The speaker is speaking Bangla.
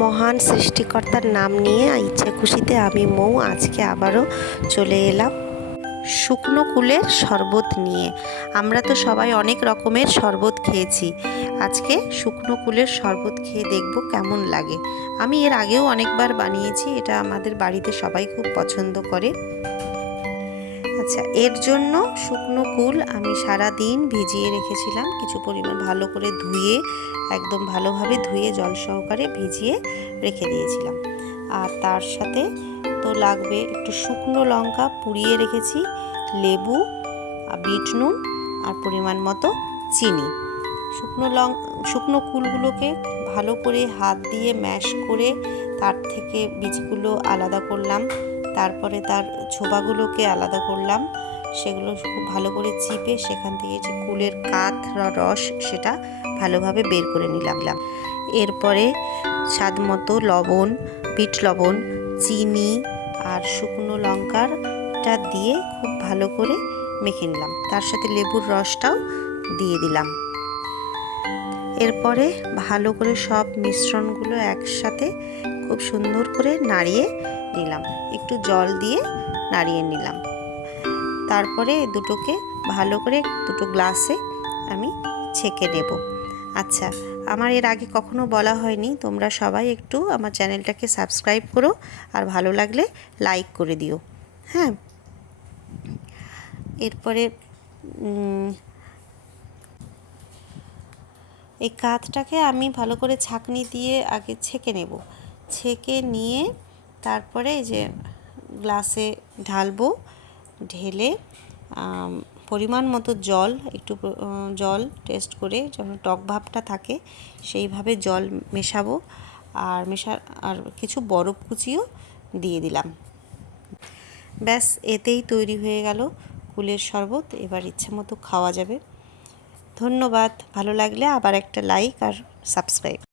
মহান সৃষ্টিকর্তার নাম নিয়ে ইচ্ছে খুশিতে আমি মৌ আজকে আবারও চলে এলাম শুকনো কুলের শরবত নিয়ে। আমরা তো সবাই অনেক রকমের শরবত খেয়েছি, আজকে শুকনো কুলের শরবত খেয়ে দেখব কেমন লাগে। আমি এর আগেও অনেকবার বানিয়েছি, এটা আমাদের বাড়িতে সবাই খুব পছন্দ করে। আচ্ছা, এর জন্য শুকনো কুল আমি সারা দিন ভিজিয়ে রেখেছিলাম, কিছু পরিমাণ ভালো করে ধুয়ে, একদম ভালোভাবে ধুয়ে জল সহকারে ভিজিয়ে রেখে দিয়েছিলাম। আর তার সাথে তো লাগবে একটু শুকনো লঙ্কা পুড়িয়ে রেখেছি, লেবু, বিট নুন আর পরিমাণ মতো চিনি। শুকনো কুলগুলোকে ভালো করে হাত দিয়ে ম্যাশ করে তার থেকে বীজগুলো আলাদা করলাম, তারপরে তার ছোবাগুলোকে আলাদা করলাম, সেগুলো খুব ভালো করে চিপে সেখান থেকে যে কুলের কাঠ রস সেটা ভালোভাবে বের করে নিলাম। এরপরে স্বাদ মতো লবণ, বিট লবণ, চিনি আর শুকনো লঙ্কাটা দিয়ে খুব ভালো করে মেখে নিলাম, তার সাথে লেবুর রসটাও দিয়ে দিলাম। এরপরে ভালো করে সব মিশ্রণগুলো একসাথে খুব সুন্দর করে নাড়িয়ে নিলাম, একটু জল দিয়ে নাড়িয়ে নিলাম। তারপরে দুটোকে ভালো করে দুটো গ্লাসে আমি ছেঁকে নেব। আচ্ছা, আমার এর আগে কখনো বলা হয়নি, তোমরা সবাই একটু আমার চ্যানেলটাকে সাবস্ক্রাইব করো আর ভালো লাগলে লাইক করে দিও। হ্যাঁ, এরপরে এই কাঠটাকে আমি ভালো করে ছাঁকনি দিয়ে আগে ছেঁকে নেব। ছেঁকে নিয়ে তারপরে এই যে গ্লাসে ঢালবো, ঢেলে পরিমাণ মতো জল, একটু জল টেস্ট করে যেন টক ভাবটা থাকে সেইভাবে জল মেশাবো, আর কিছু বরফ কুচিও দিয়ে দিলাম। ব্যাস, এতেই তৈরি হয়ে গেল কুলের শরবত। এবার ইচ্ছে মতো খাওয়া যাবে। ধন্যবাদ, ভালো লাগলে আবার একটা লাইক আর সাবস্ক্রাইব।